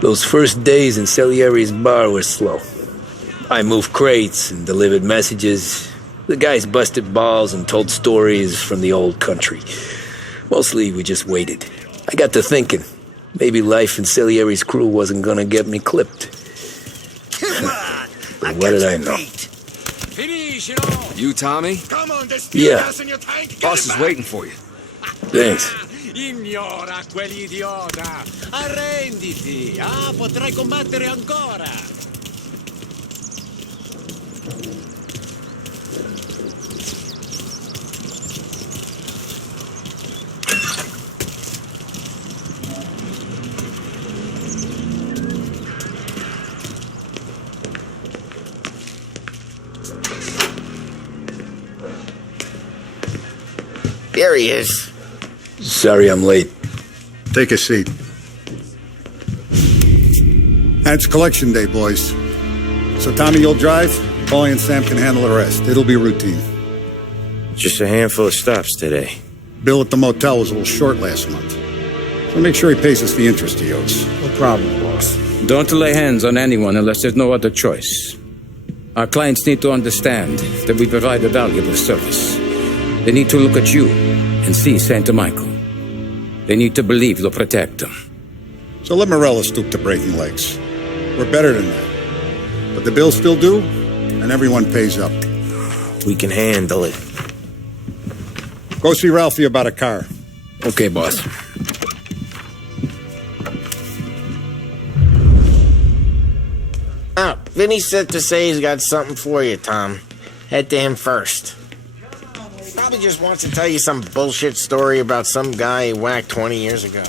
Those first days in Salieri's bar were slow. I moved crates and delivered messages. The guys busted balls and told stories from the old country. Mostly, we just waited. I got to thinking, maybe life in Salieri's crew wasn't gonna get me clipped. Come on! But what did I know? Finish, You, Tommy? Come on, there's Yeah. gas in your tank. Boss is waiting for you. Thanks. Ignora quell'idiota! Arrenditi! Potrai combattere ancora! There he is. Sorry I'm late. Take a seat. And it's collection day, boys. So Tommy, you'll drive. Paulie and Sam can handle the rest. It'll be routine. Just a handful of stops today. Bill at the motel was a little short last month. So make sure he pays us the interest he owes. No problem, boss. Don't lay hands on anyone unless there's no other choice. Our clients need to understand that we provide a valuable service. They need to look at you and see Santa Michael. They need to believe you'll protect them. So let Morella stoop to breaking legs. We're better than that. But the bill's still due, and everyone pays up. We can handle it. Go see Ralphie about a car. Okay, boss. Oh, Vinny said to say he's got something for you, Tom. Head to him first. Probably just wants to tell you some bullshit story about some guy he whacked 20 years ago.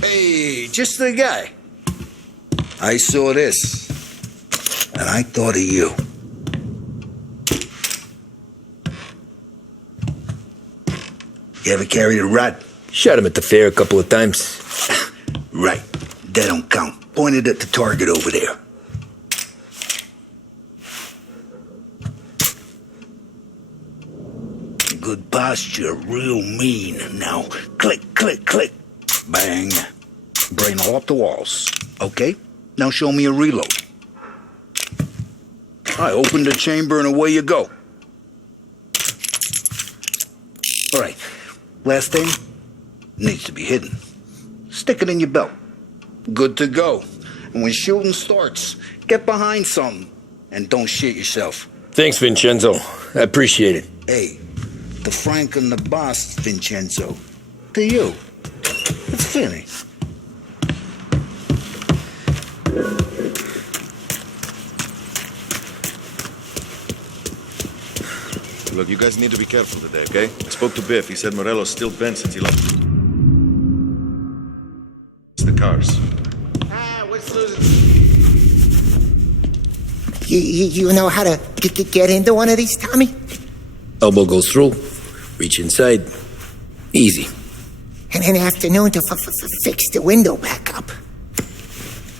Hey, just the guy. I saw this, and I thought of you. You ever carried a rat? Shot him at the fair a couple of times. Right. That don't count. Pointed at the target over there. Good posture, real mean. Now, click, click, click. Bang. Brain all off the walls. Okay, now show me a reload. I open the chamber and away you go. All right, last thing. Needs to be hidden. Stick it in your belt. Good to go. And when shooting starts, get behind something and don't shit yourself. Thanks, Vincenzo. I appreciate it. Hey, the Frank and the boss, Vincenzo. To you. It's Finny. Look, you guys need to be careful today, okay? I spoke to Biff. He said Morello's still bent since he left the cars. What's the... You know how to get into one of these, Tommy? Elbow goes through. Reach inside. Easy. And an afternoon to fix the window back up.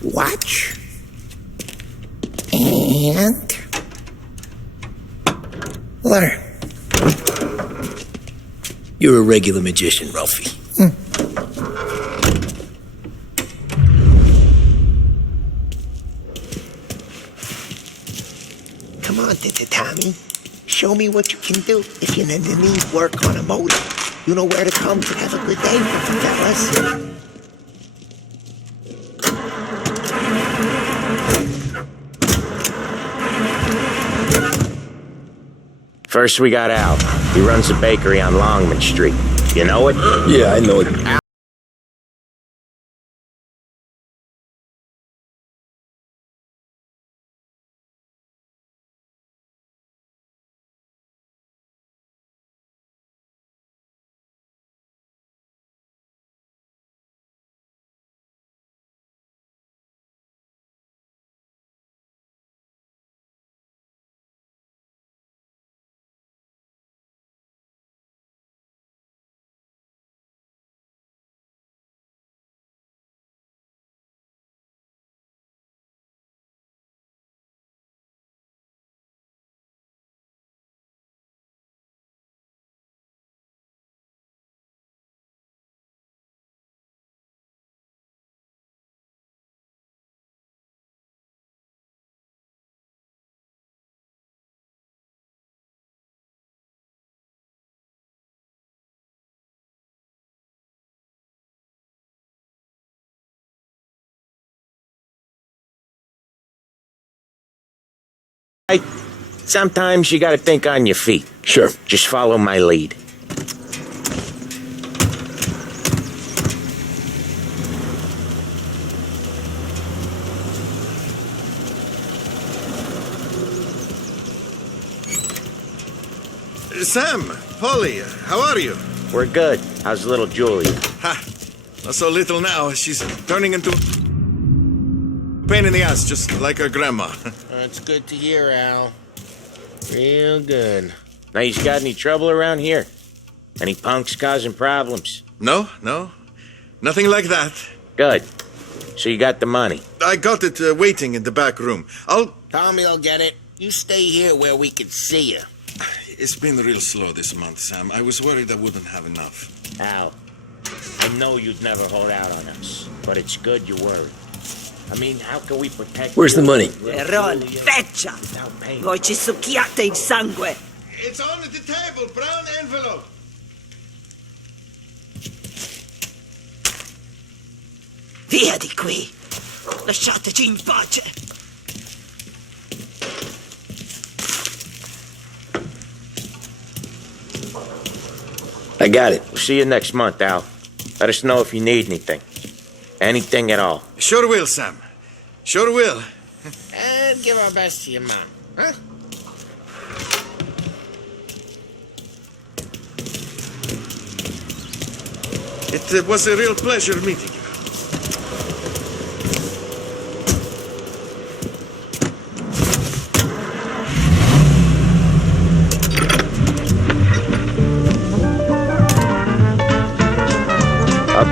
Watch. And... learn. You're a regular magician, Ralphie. Come on, Tommy. Show me what you can do. If you need work on a motor, you know where to come to have a good day, fellas. First we got Al. He runs a bakery on Longman Street. You know it? Yeah, I know it. Sometimes you gotta think on your feet. Sure. Just follow my lead. Sam, Polly, how are you? We're good. How's little Julia? Ha! Not so little now. She's turning into pain in the ass, just like her grandma. That's good to hear, Al. Real good. Now, you got any trouble around here? Any punks causing problems? No, nothing like that. Good. So you got the money? I got it waiting in the back room. Tommy'll get it. You stay here where we can see you. It's been real slow this month, Sam. I was worried I wouldn't have enough. Al, I know you'd never hold out on us, but it's good you were. I mean, how can we protect Where's the money? Ron, feccia! Voi ci succhiate il sangue! It's on the table, brown envelope. Via di qui! Lasciateci in pace! I got it. We'll see you next month, Al. Let us know if you need anything. Anything at all. Sure will, Sam. Sure will. And give our best to your mom, huh? It was a real pleasure meeting you.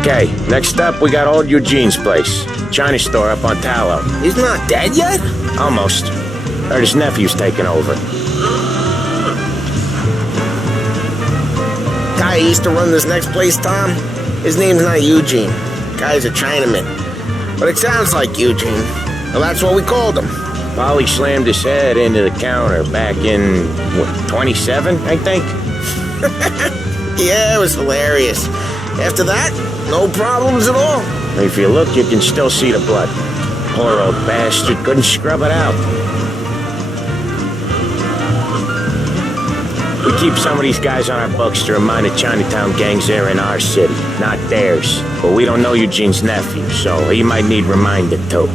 Okay, next up, we got old Eugene's place. China store up on Tallow. He's not dead yet? Almost. Heard his nephew's taking over. Guy used to run this next place, Tom. His name's not Eugene. Guy's a Chinaman. But it sounds like Eugene. Well, that's what we called him. Polly slammed his head into the counter back in, what, 27, I think? Yeah, it was hilarious. After that, no problems at all. If you look, you can still see the blood. Poor old bastard couldn't scrub it out. We keep some of these guys on our books to remind the Chinatown gangs they're in our city, not theirs. But we don't know Eugene's nephew, so he might need reminded too.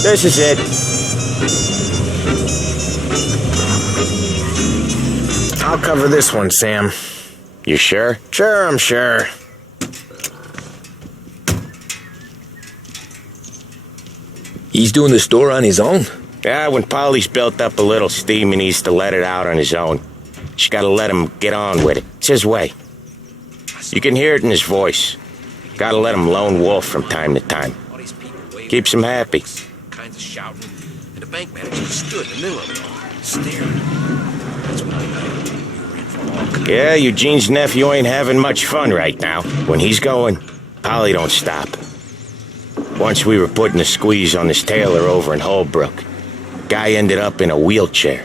This is it. I'll cover this one, Sam. You sure? Sure, I'm sure. He's doing the store on his own? Yeah, when Polly's built up a little steam, he needs to let it out on his own. Just gotta let him get on with it. It's his way. You can hear it in his voice. Gotta let him lone wolf from time to time. Keeps him happy. Kinds of shouting, and the bank manager stood in the middle of it all, staring. That's when I knew we were in for all kinds. Yeah, Eugene's nephew ain't having much fun right now. When he's going, Polly don't stop. Once we were putting a squeeze on this tailor over in Holbrook. Guy ended up in a wheelchair.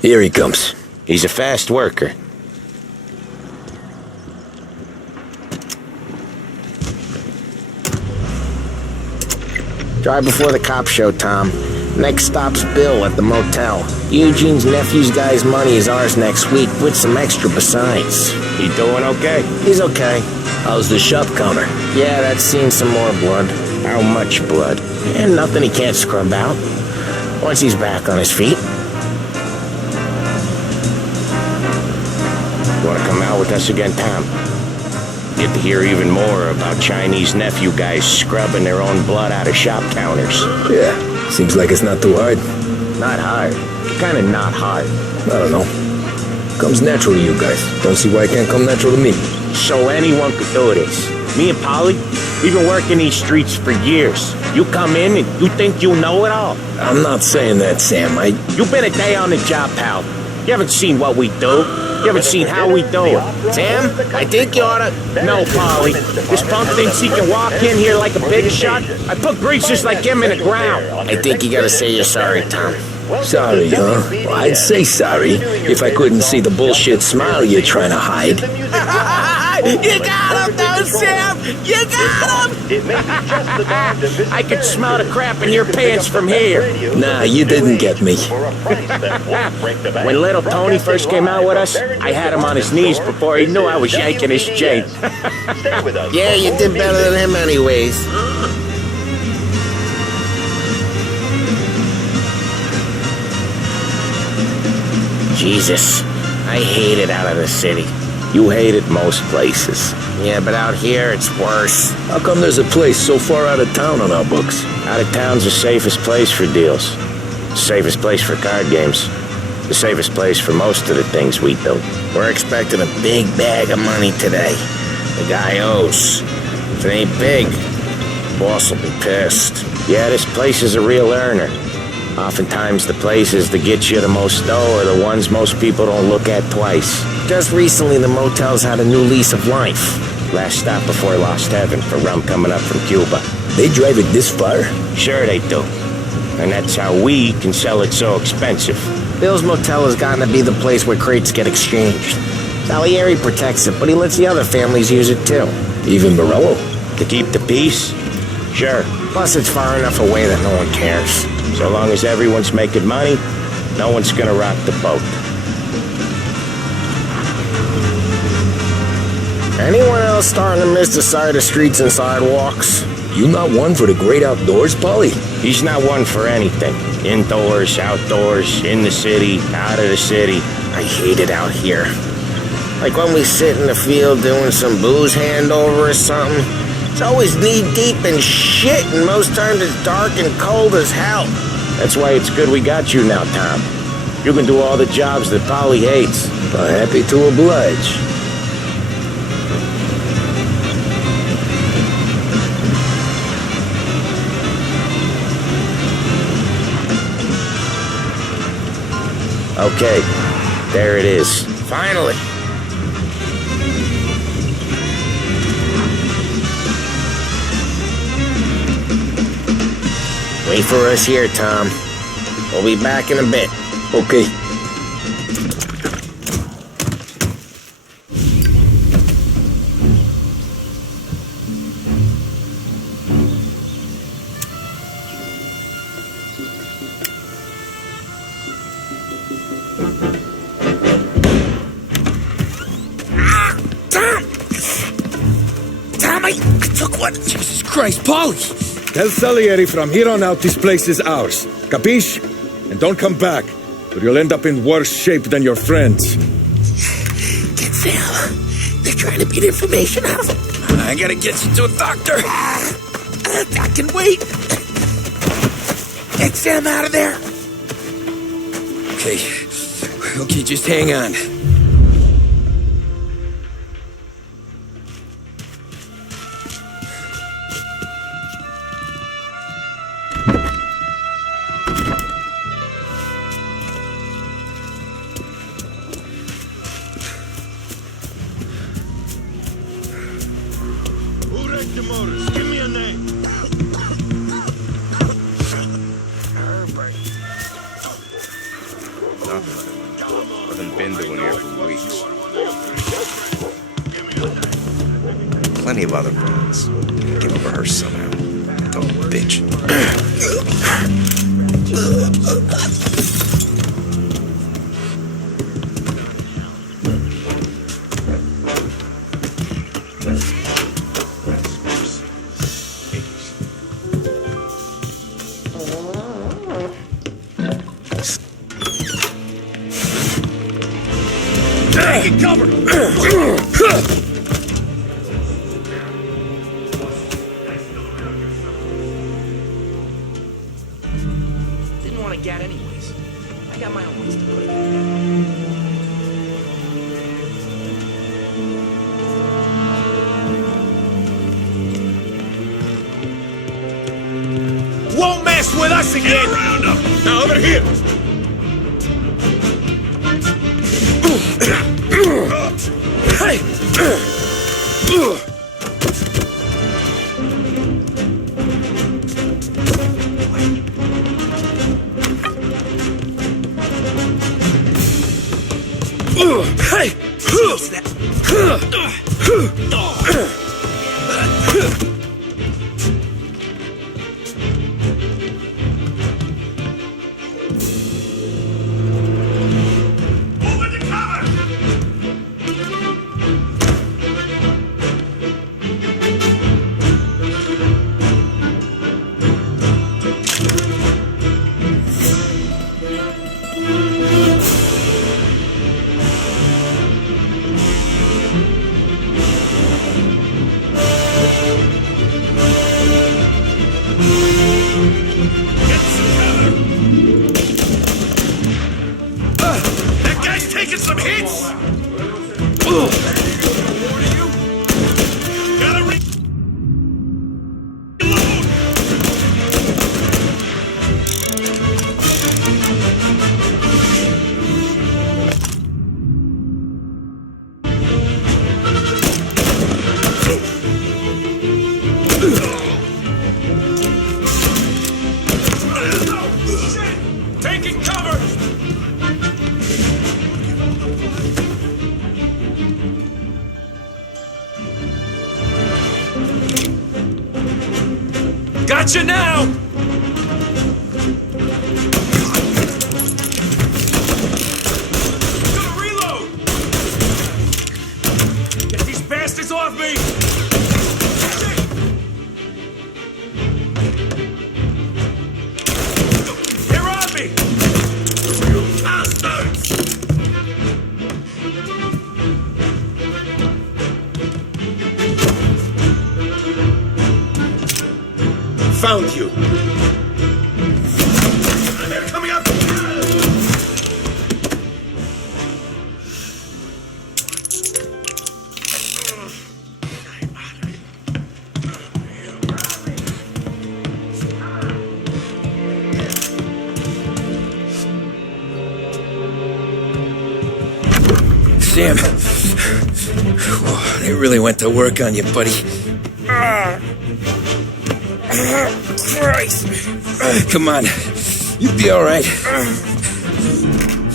Here he comes. He's a fast worker. Drive before the cops show, Tom. Next stop's Bill at the motel. Eugene's nephew's guy's money is ours next week, with some extra besides. He doing okay? He's okay. How's the shop counter? Yeah, that's seen some more blood. How much blood? And nothing he can't scrub out. Once he's back on his feet. out with us again, Tom. Get to hear even more about Chinese nephew guys scrubbing their own blood out of shop counters. Yeah, seems like it's not too hard. Not hard. Kinda not hard. I don't know. Comes natural to you guys. Don't see why it can't come natural to me. So anyone could do this. Me and Polly, we've been working these streets for years. You come in and you think you know it all. I'm not saying that, Sam. You've been a day on the job, pal. You haven't seen what we do. You haven't seen how we do it. Sam, I think you oughta... No, Polly. This punk thinks he can walk in here like a big shot. I put greasers like him in the ground. I think you gotta say you're sorry, Tom. Sorry, huh? Well, I'd say sorry if I couldn't see the bullshit smile you're trying to hide. You got him, though, Sam! You got him! I could smell the crap in your pants from here. Nah, you didn't get me. When little Tony first came out with us, I had him on his knees before he knew I was yanking his chain. Yeah, you did better than him anyways. Jesus, I hate it out of the city. You hate it most places. Yeah, but out here, it's worse. How come there's a place so far out of town on our books? Out of town's the safest place for deals. The safest place for card games. The safest place for most of the things we do. We're expecting a big bag of money today. The guy owes. If it ain't big, the boss will be pissed. Yeah, this place is a real earner. Oftentimes the places that get you the most dough are the ones most people don't look at twice. Just recently, the motel's had a new lease of life. Last stop before Lost Heaven for rum coming up from Cuba. They drive it this far? Sure they do. And that's how we can sell it so expensive. Bill's Motel has gotten to be the place where crates get exchanged. Salieri protects it, but he lets the other families use it too. Even Morello? To keep the peace? Sure. Plus, it's far enough away that no one cares. So long as everyone's making money, no one's gonna rock the boat. Anyone else starting to miss the sight of streets and sidewalks? You not one for the great outdoors, Polly? He's not one for anything. Indoors, outdoors, in the city, out of the city. I hate it out here. Like when we sit in the field doing some booze handover or something. It's always knee-deep in shit, and most times it's dark and cold as hell. That's why it's good we got you now, Tom. You can do all the jobs that Polly hates. Happy to oblige. Okay, there it is. Finally. Wait for us here, Tom. We'll be back in a bit. Okay. Tom, I took one. Jesus Christ, Polly! Tell Salieri from here on out this place is ours. Capiche? And don't come back, or you'll end up in worse shape than your friends. Get Sam. They're trying to beat information out of him. I gotta get you to a doctor. I can wait. Get Sam out of there. Okay, just hang on. Give me a name. Haven't been doing here for weeks. Plenty of other plans. Give up her somehow. Don't bitch. Hey, get cover! gat anyways. I got my own ways to put it. Won't mess with us again! Get around him! Now over here! Hey! Hey! That guy's taking some hits! Gotta reload! Taking cover! Gotcha now! Gonna reload! Get these bastards off me! They're on me! You bastards! Found you! They're coming up! Sam. Whoa, they really went to work on you, buddy. Christ. Come on. You'll be all right.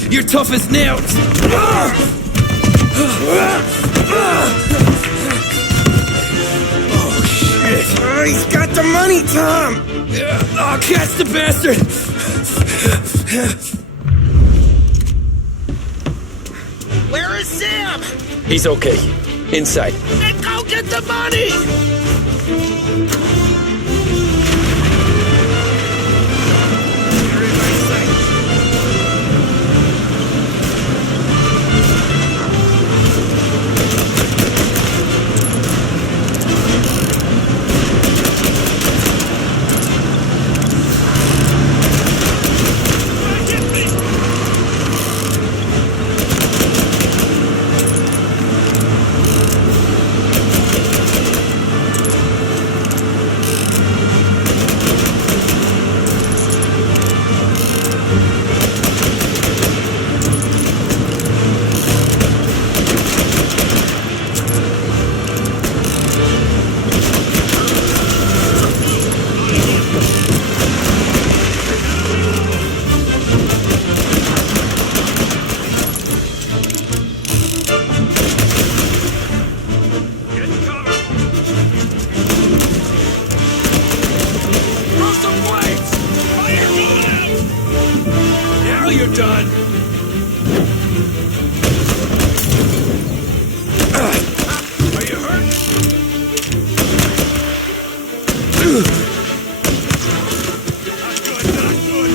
You're tough as nails. Oh, shit. He's got the money, Tom. Oh, catch the bastard. Where is Sam? He's okay. Inside. Then go get the money! You're done! Are you hurt? Not good.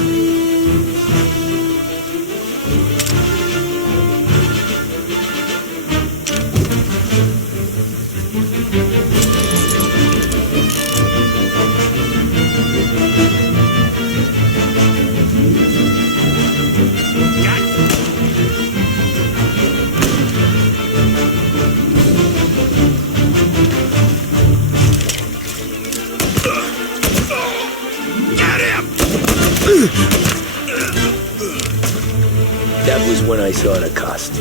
when I saw the cost.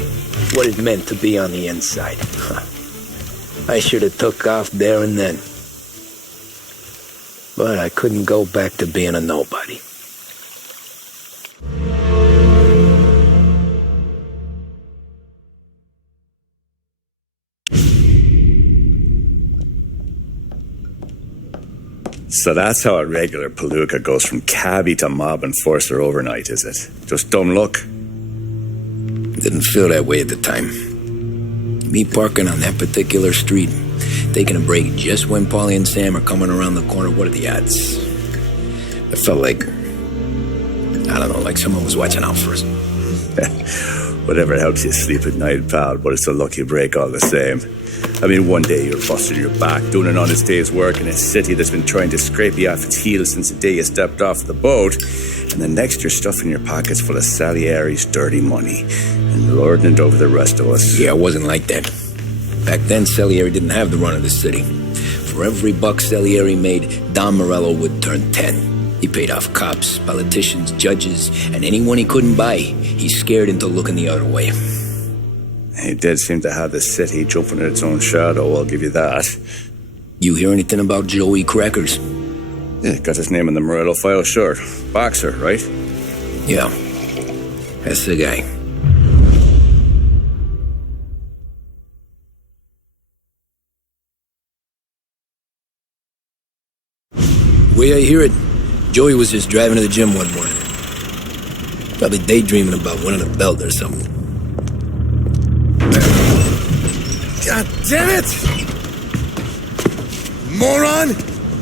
What it meant to be on the inside. I should have took off there and then. But I couldn't go back to being a nobody. So that's how a regular palooka goes from cabbie to mob enforcer overnight, is it? Just dumb luck? Didn't feel that way at the time. Me parking on that particular street, taking a break just when Paulie and Sam are coming around the corner, what are the odds? It felt like, I don't know, like someone was watching out for us. Whatever helps you sleep at night, pal, but it's a lucky break all the same. I mean, one day you're busting your back, doing an honest day's work in a city that's been trying to scrape you off its heels since the day you stepped off the boat, and the next you're stuffing your pockets full of Salieri's dirty money and lording it over the rest of us. Yeah, it wasn't like that. Back then, Salieri didn't have the run of the city. For every buck Salieri made, Don Morello would turn 10. He paid off cops, politicians, judges, and anyone he couldn't buy, he scared into looking the other way. He did seem to have the city jumping at its own shadow, I'll give you that. You hear anything about Joey Crackers? Yeah, got his name in the Morello file, sure. Boxer, right? Yeah, that's the guy. The way I hear it, Joey was just driving to the gym one morning. Probably daydreaming about winning a belt or something. God damn it! Moron!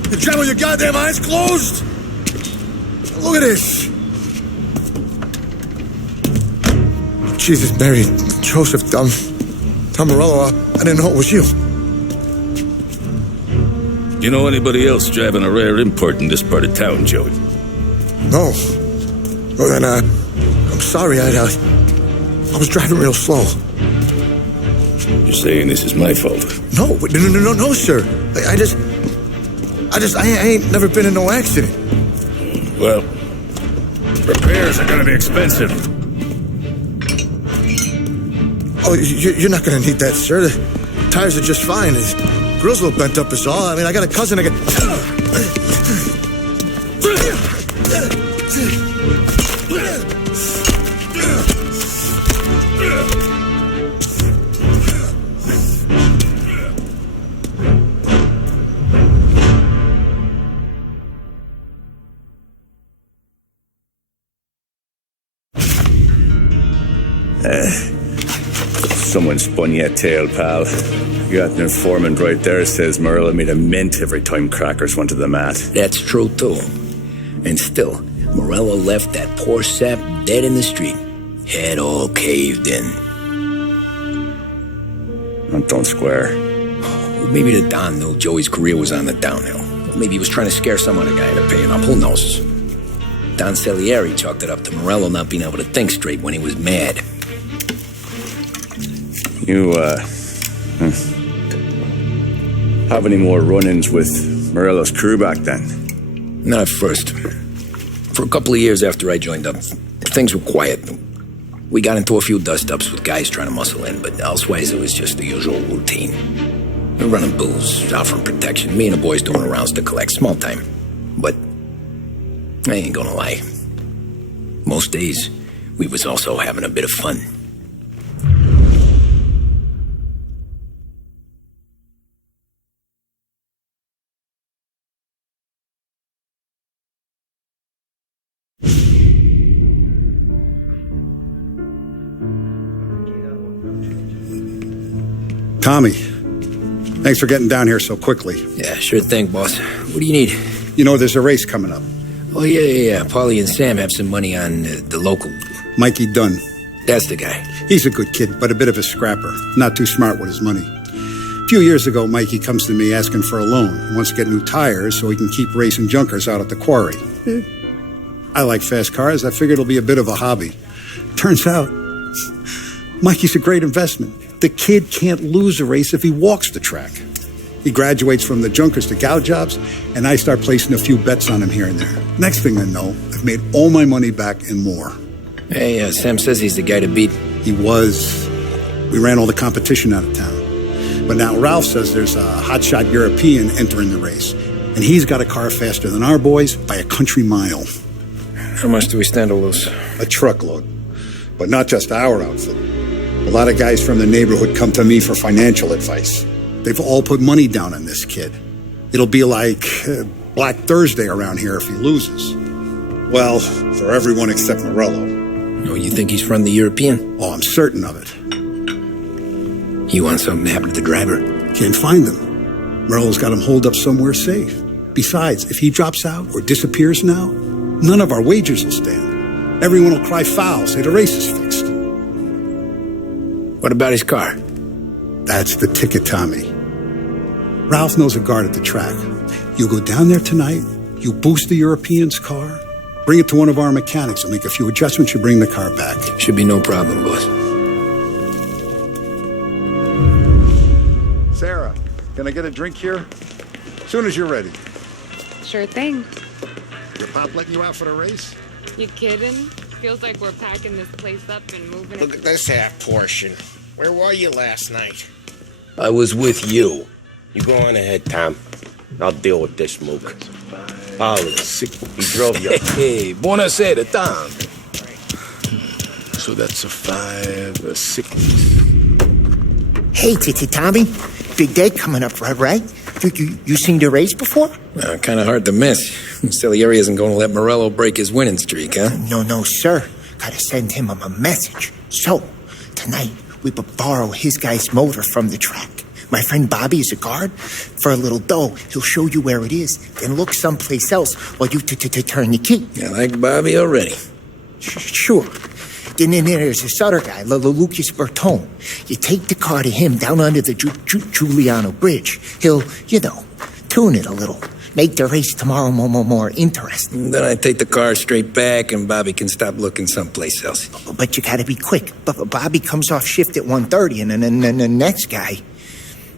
You drive with your goddamn eyes closed? Look at this! Jesus, Mary, Joseph, Tom Morello, I didn't know it was you. You know anybody else driving a rare import in this part of town, Joey? No. Well, then, I'm sorry, I was driving real slow. You're saying this is my fault? No, sir. I ain't never been in no accident. Well, repairs are gonna be expensive. Oh, you're not gonna need that, sir. The tires are just fine. The grill's a little bent up is all. I mean, I got a cousin Someone spun you a tale, pal. You got an informant right there says Morello made a mint every time Crackers went to the mat. That's true, too. And still, Morello left that poor sap dead in the street. Head all caved in. Don't square. Maybe the Don knew Joey's career was on the downhill. Maybe he was trying to scare some other guy into paying up. Who knows? Don Salieri chalked it up to Morello not being able to think straight when he was mad. You, have any more run-ins with Morello's crew back then? Not at first. For a couple of years after I joined up, things were quiet. We got into a few dust-ups with guys trying to muscle in, but elsewise it was just the usual routine. We're running booze, offering protection, me and the boys doing the rounds to collect, small time. But I ain't gonna lie. Most days, we was also having a bit of fun. Tommy, thanks for getting down here so quickly. Yeah, sure thing, boss. What do you need? You know, there's a race coming up. Oh, yeah. Paulie and Sam have some money on the local. Mikey Dunn. That's the guy. He's a good kid, but a bit of a scrapper. Not too smart with his money. A few years ago, Mikey comes to me asking for a loan. He wants to get new tires so he can keep racing junkers out at the quarry. I like fast cars. I figured it'll be a bit of a hobby. Turns out, Mikey's a great investment. The kid can't lose a race if he walks the track. He graduates from the junkers to gout jobs, and I start placing a few bets on him here and there. Next thing I know, I've made all my money back and more. Hey, Sam says he's the guy to beat. He was. We ran all the competition out of town. But now Ralph says there's a hotshot European entering the race. And he's got a car faster than our boys by a country mile. How much do we stand to lose? A truckload. But not just our outfit. A lot of guys from the neighborhood come to me for financial advice. They've all put money down on this kid. It'll be like Black Thursday around here if he loses. Well, for everyone except Morello. Oh, you think he's from the European? Oh, I'm certain of it. You want something to happen to the driver? Can't find him. Morello's got him holed up somewhere safe. Besides, if he drops out or disappears now, none of our wagers will stand. Everyone will cry foul, say the race is fixed. What about his car? That's the ticket, Tommy. Ralph knows a guard at the track. You go down there tonight, you boost the European's car, bring it to one of our mechanics. He'll make a few adjustments, you bring the car back. Should be no problem, boss. Sarah, can I get a drink here? As soon as you're ready. Sure thing. Your pop letting you out for the race? You kidding? Feels like we're packing this place up and moving Look at this half portion. Where were you last night? I was with you. You go on ahead, Tom. I'll deal with this mook. Oh, he drove you. Hey, buonasera, Tom. So that's a 5, a 6. Hey, Tommy. Big day coming up, right? You seen the race before? Kind of hard to miss. Salieri isn't going to let Morello break his winning streak, huh? No, sir. Gotta send him a message. So, tonight, we borrow his guy's motor from the track. My friend Bobby is a guard. For a little dough, he'll show you where it is, then look someplace else while you turn the key. I like Bobby already. Sure. Then there's this other guy, Lucas Bertone. You take the car to him down under the Giuliano Bridge. He'll, tune it a little. Make the race tomorrow more interesting. Then I take the car straight back and Bobby can stop looking someplace else. But you gotta be quick. But Bobby comes off shift at 1:30 and then the next guy,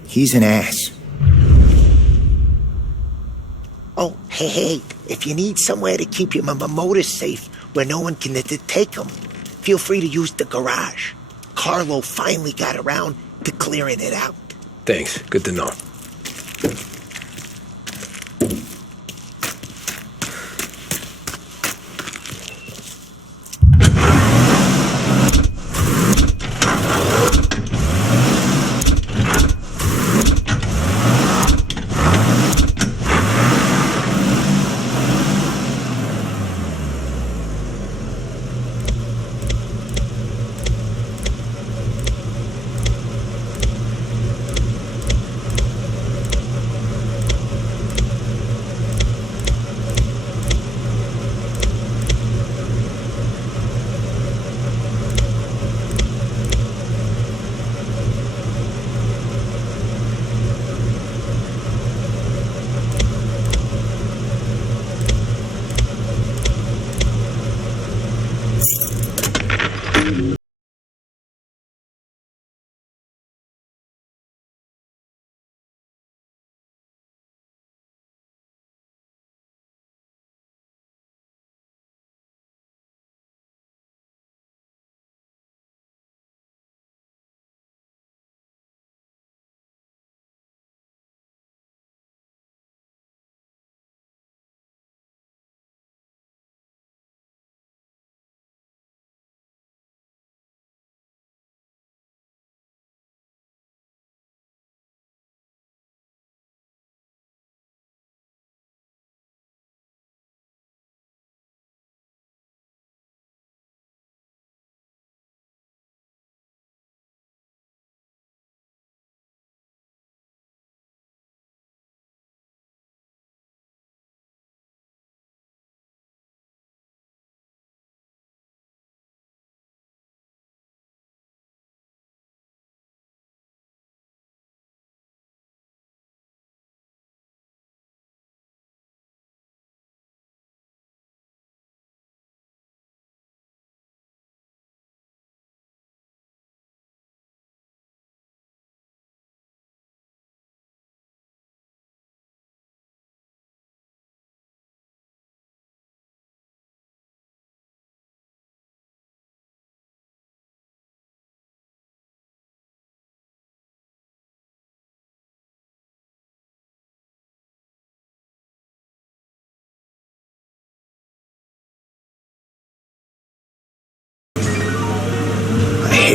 he's an ass. Oh, hey, if you need somewhere to keep your motor safe where no one can take them, feel free to use the garage. Carlo finally got around to clearing it out. Thanks. Good to know.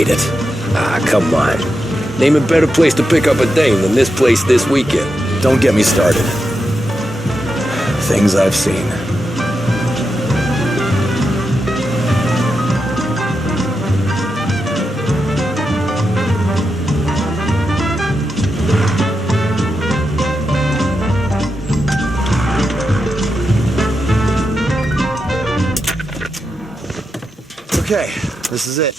made it. Ah, come on. Name a better place to pick up a dame than this place this weekend. Don't get me started. Things I've seen. Okay, this is it.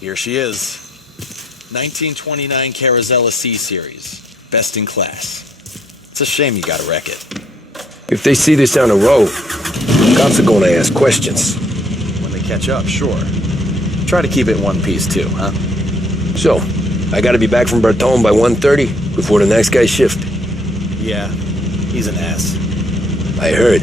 Here she is. 1929 Carazella C-Series. Best in class. It's a shame you gotta wreck it. If they see this on the road, cops are gonna ask questions. When they catch up, sure. Try to keep it one piece too, huh? So, I gotta be back from Bertone by 1:30 before the next guy's shift. Yeah, he's an ass. I heard.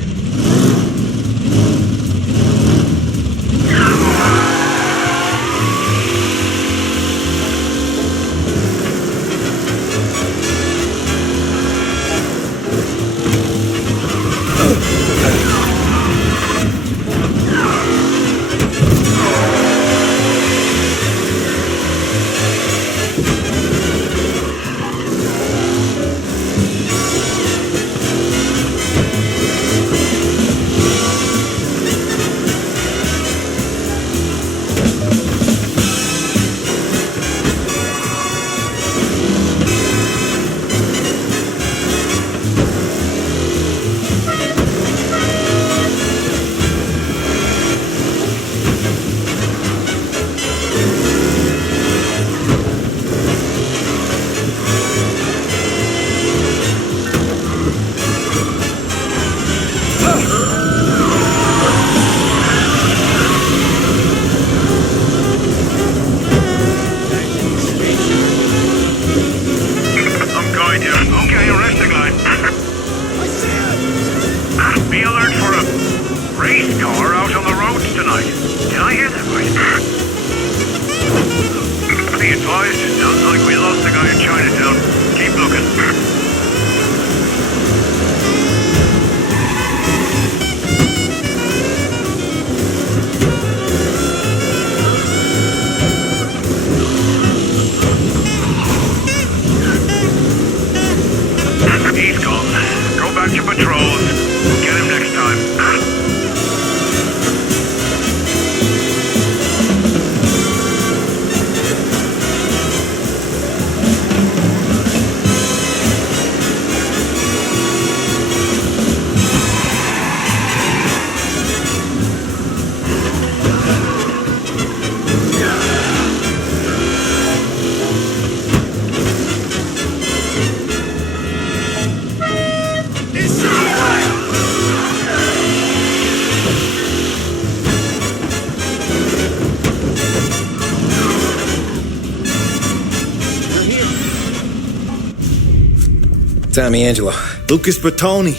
Tommy Angelo. Lucas Bertoni.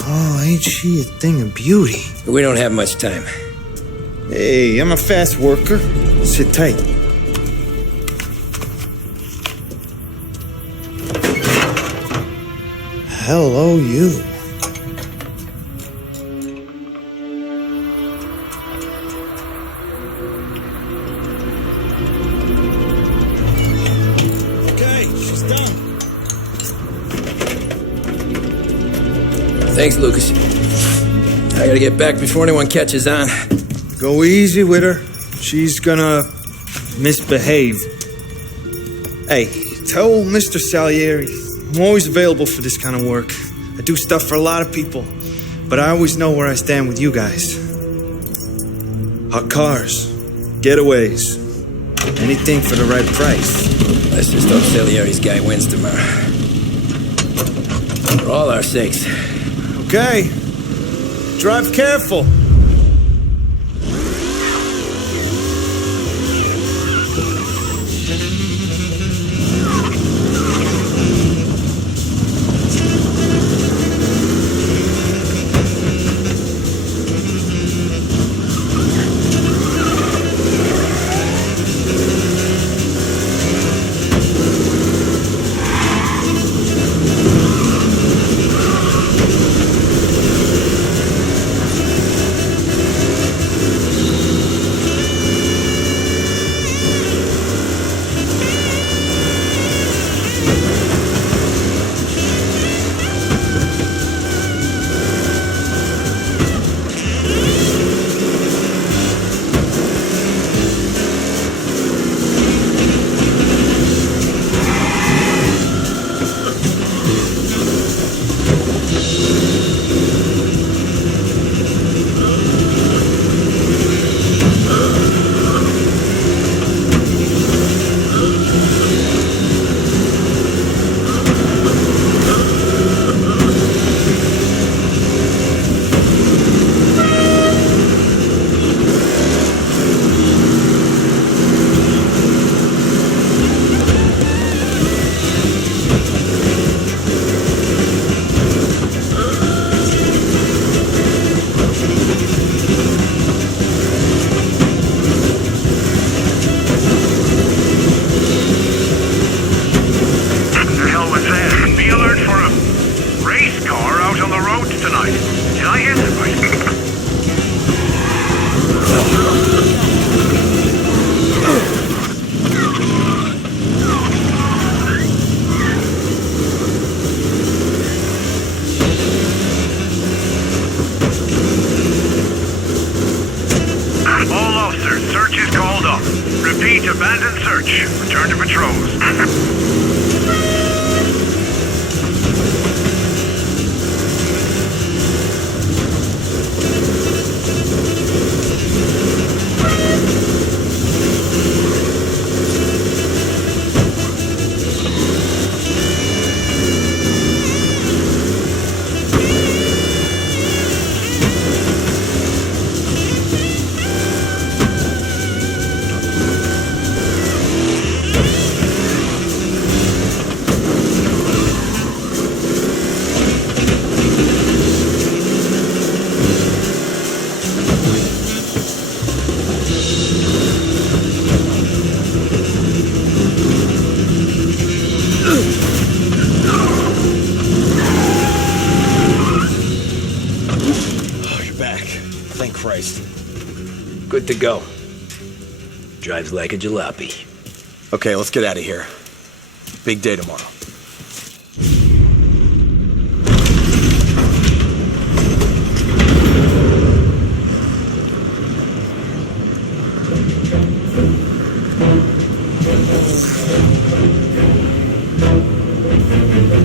Oh, ain't she a thing of beauty? We don't have much time. Hey, I'm a fast worker. Sit tight. Hello, you. Okay, she's done. Thanks, Lucas. I gotta get back before anyone catches on. Go easy with her. She's gonna misbehave. Hey, tell Mr. Salieri I'm always available for this kind of work. I do stuff for a lot of people, but I always know where I stand with you guys. Hot cars, getaways, anything for the right price. Let's just hope Salieri's guy wins tomorrow. For all our sakes. Okay. Drive careful. All officers, search is called off. Repeat, abandon search. Return to patrols. Thank Christ. Good to go. Drives like a jalopy. Okay, let's get out of here. Big day tomorrow.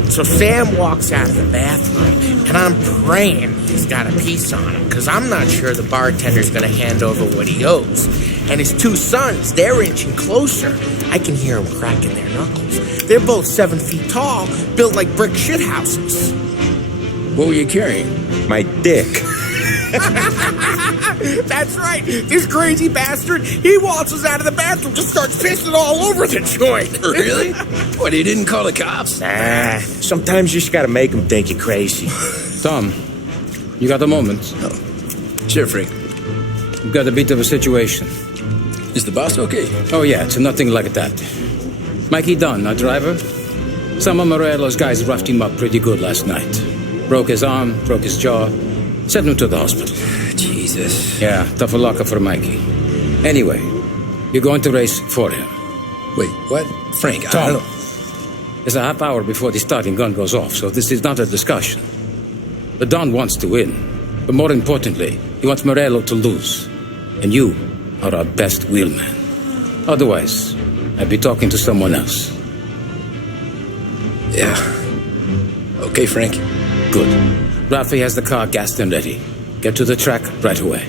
So Sam walks out of the bathroom, and I'm praying he's got a piece on him, because I'm not sure the bartender's going to hand over what he owes. And his two sons, they're inching closer. I can hear them cracking their knuckles. They're both 7 feet tall, built like brick shithouses. What were you carrying? My dick. That's right. This crazy bastard, he waltzes out of the bathroom, just starts pissing all over the joint. Really? What, he didn't call the cops? Nah, sometimes you just gotta make them think you're crazy. Tom, you got a moment? Oh. Sure, Frank. We've got a bit of a situation. Is the boss okay? Oh, yeah, it's nothing like that. Mikey Dunn, our driver. Some of Morello's guys roughed him up pretty good last night. Broke his arm, broke his jaw. Sent him to the hospital. Jesus. Yeah, tough luck for Mikey. Anyway, you're going to race for him. Wait, what? Frank, I Tom, don't... there's a half hour before the starting gun goes off, so this is not a discussion. The Don wants to win, but more importantly, he wants Morello to lose. And you are our best wheelman. Otherwise, I'd be talking to someone else. Yeah. Okay, Frank. Good. Rafi has the car gassed and ready. Get to the track right away.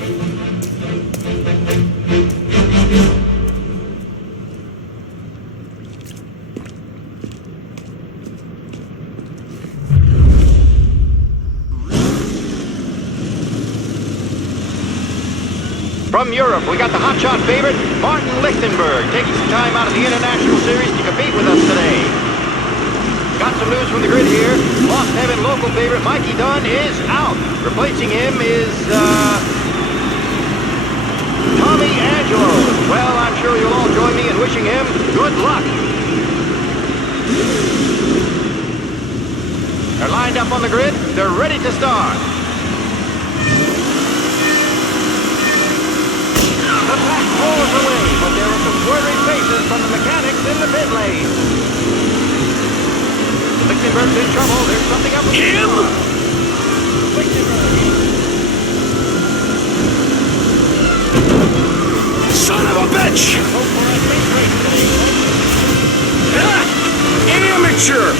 From Europe, we got the hotshot favorite, Martin Lichtenberg, taking some time out of the International Series to compete with us today. Got some news from the grid here. Lost Heaven local favorite Mikey Dunn is out. Replacing him is, Tommy Angelo. Well, I'm sure you'll all join me in wishing him good luck. They're lined up on the grid. They're ready to start. The pack rolls away, but there are some worried faces from the mechanics in the pit lane. Lichtenberg's in trouble. There's something up with him. Son of a bitch! Amateur!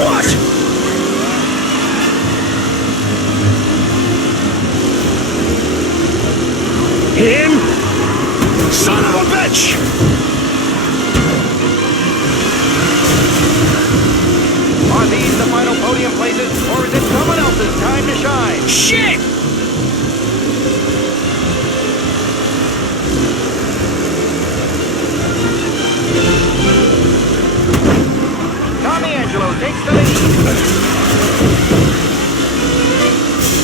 What? Him? Son of a bitch! Are these the final podium places, or is it someone else's time to shine? Shit! Tommy Angelo takes the lead.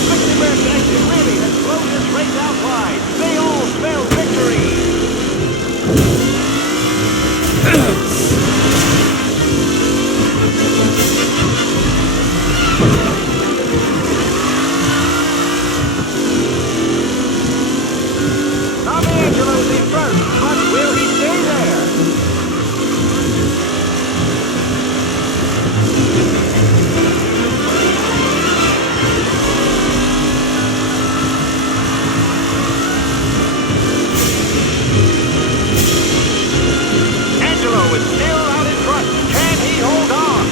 Lichtenberg Connection really has blown this race out wide. They all spell victory. Tommy Angelo's in front, but will he stay there? Angelo is still out in front. Can he hold on?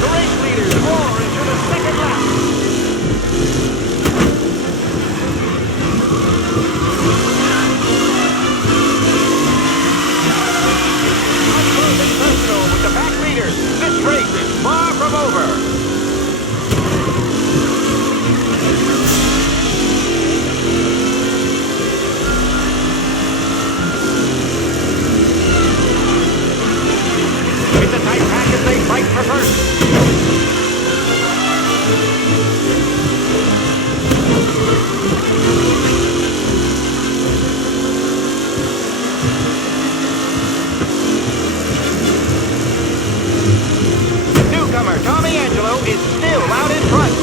The race leaders roar into the second lap. Personal with the back leaders. This race is far from over. It's a tight pack as they fight for first. Newcomer Tommy Angelo is still out in front.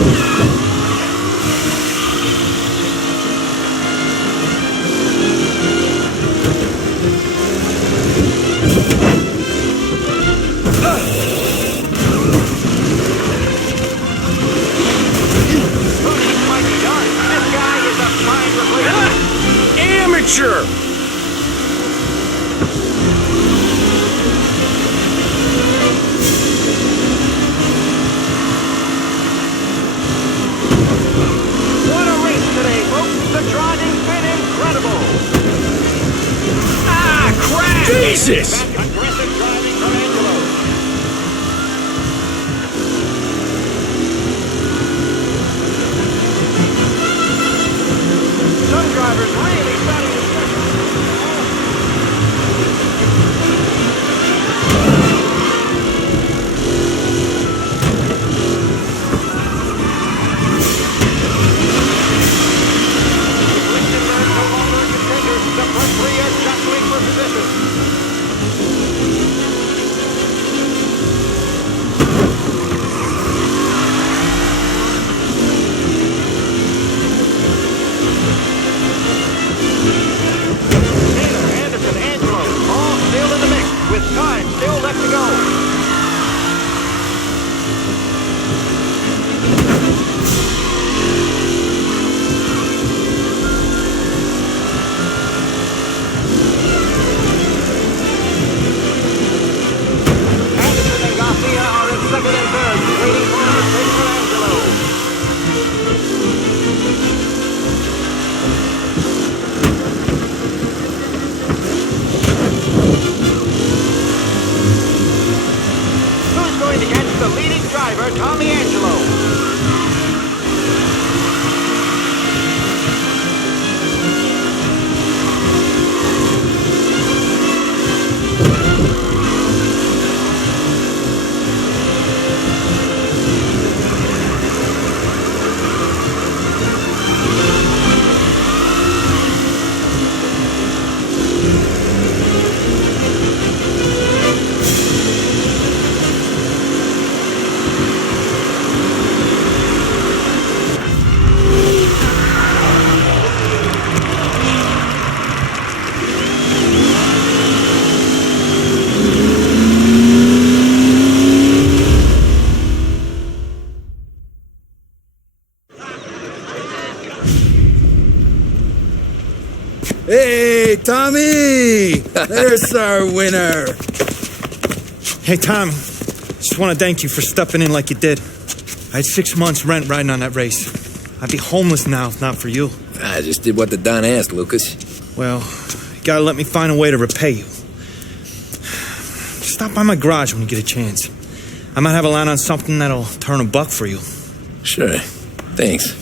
Amateur! What a race today, folks. The driving's been incredible. Ah, crap! Jesus! Aggressive driving from Angelo. Some drivers really starting to the front three are jostling for position. Taylor, Anderson, Angelo, all still in the mix, with time still left to go. Anderson and Garcia are in second and third, waiting for a mistake from Angelo. Who's going to catch the leading driver, Tommy Angelo? Hey, Tommy! There's our winner. Hey, Tommy. Just want to thank you for stepping in like you did. I had 6 months rent riding on that race. I'd be homeless now if not for you. I just did what the Don asked, Lucas. Well, you gotta let me find a way to repay you. Stop by my garage when you get a chance. I might have a line on something that'll turn $1 for you. Sure. Thanks.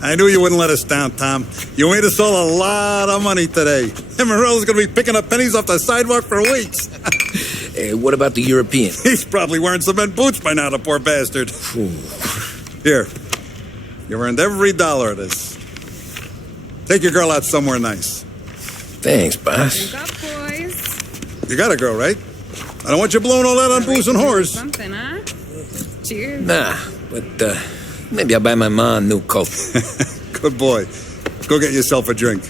I knew you wouldn't let us down, Tom. You made us all a lot of money today. And Morello's gonna be picking up pennies off the sidewalk for weeks. Hey, what about the European? He's probably wearing cement boots by now, the poor bastard. Here. You earned every dollar of this. Take your girl out somewhere nice. Thanks, boss. Wake up, boys. You got a girl, right? I don't want you blowing all that on booze and whores. Something, huh? Cheers. Nah, but maybe I'll buy my ma a new coat. Good boy. Go get yourself a drink.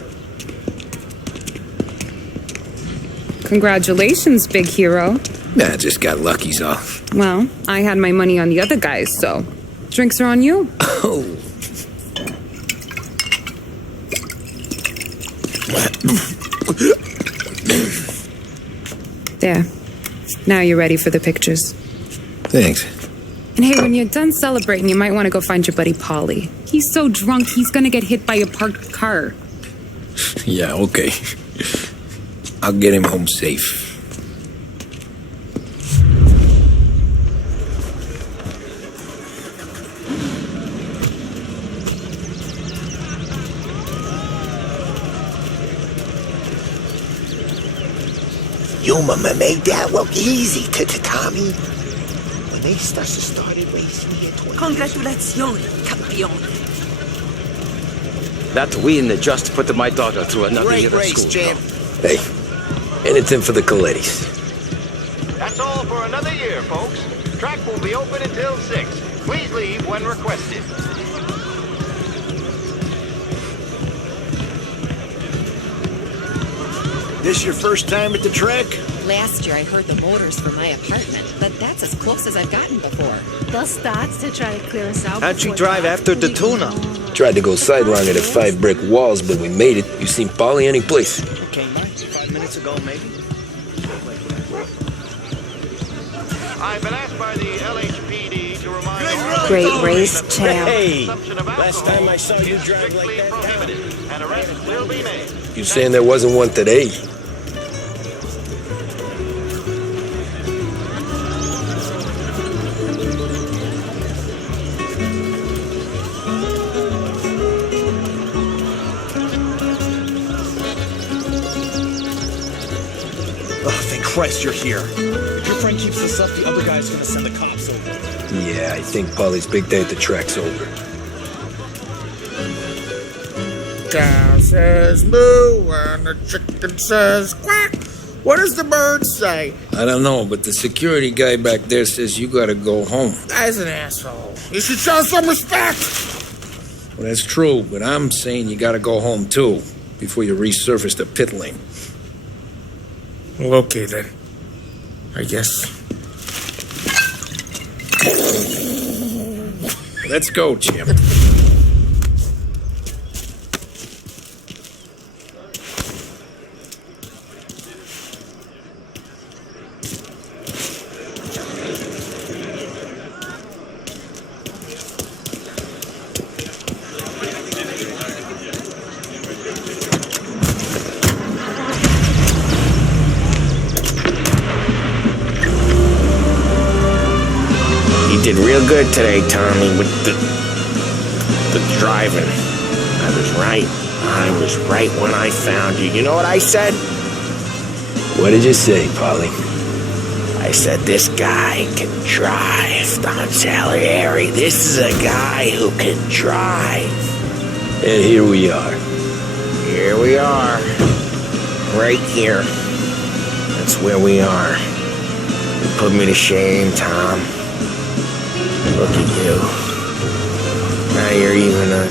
Congratulations, big hero. Nah, just got lucky's off. Well, I had my money on the other guys, so drinks are on you. Oh. There. Now you're ready for the pictures. Thanks. And hey, when you're done celebrating, you might want to go find your buddy Polly. He's so drunk, he's gonna get hit by a parked car. Yeah, okay. I'll get him home safe. You made that look easy to Tommy. When they started racing here... Congratulations, campeón. That win just put my daughter through another Great year of race, school. champ. Hey, anything for the Colettis. That's all for another year, folks. Track will be open until 6. Please leave when requested. This your first time at the track? Last year I heard the motors for my apartment, but that's as close as I've gotten before. They'll start to try to clear us out. How'd you drive after the tuna? Tried to go sideline at 5 brick walls, but we made it. You seen Polly any place? Okay, Mike. 5 minutes ago, maybe. I've been asked by the LHPD to remind all Great race, champ. Hey, last time I saw you drive like that. prohibited, and arrests will be made. You saying there wasn't one today? Oh, thank Christ you're here. If your friend keeps this up, the other guy's gonna send the cops over. Yeah, I think Polly's big day at the track's over. Cow says moo and the chicken says quack. What does the bird say? I don't know, but the security guy back there says you gotta go home. Guy's an asshole. You should show some respect. Well, that's true, but I'm saying you gotta go home too, before you resurface the pit lane. Well, okay then. I guess. Let's go, champ. You did real good today, Tommy, with the driving. I was right. I was right when I found you. You know what I said? What did you say, Polly? I said, this guy can drive, Don Salieri. This is a guy who can drive. And here we are. Here we are. Right here. That's where we are. You put me to shame, Tom. Look at you. Now you're even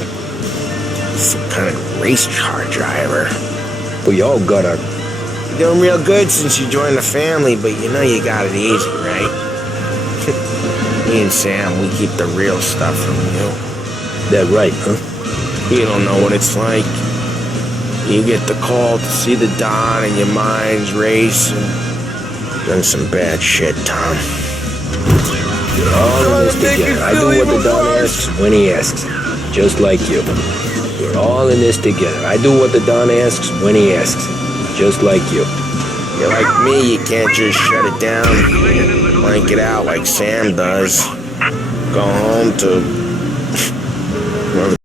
some kind of race car driver. We all got our... You're doing real good since you joined the family, but you know you got it easy, right? Me and Sam, we keep the real stuff from you. That right, huh? You don't know what it's like. You get the call to see the Don and your mind's race and done some bad shit, Tom. We're all in this together. I do what the Don asks when he asks. Just like you. We're all in this together. I do what the Don asks when he asks. Just like you. You're like me, you can't just shut it down, blank it out like Sam does. Go home to whoever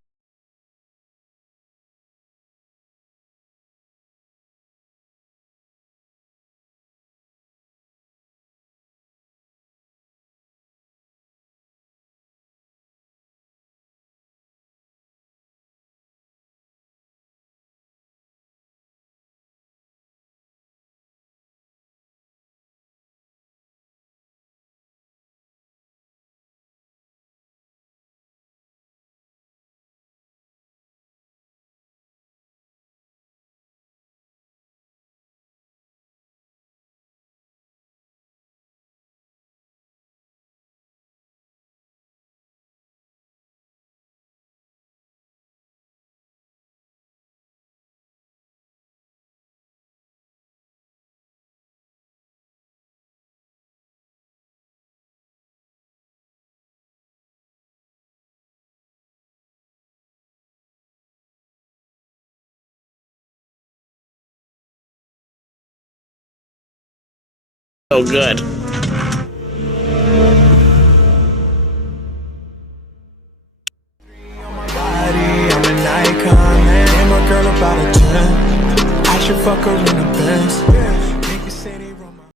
good.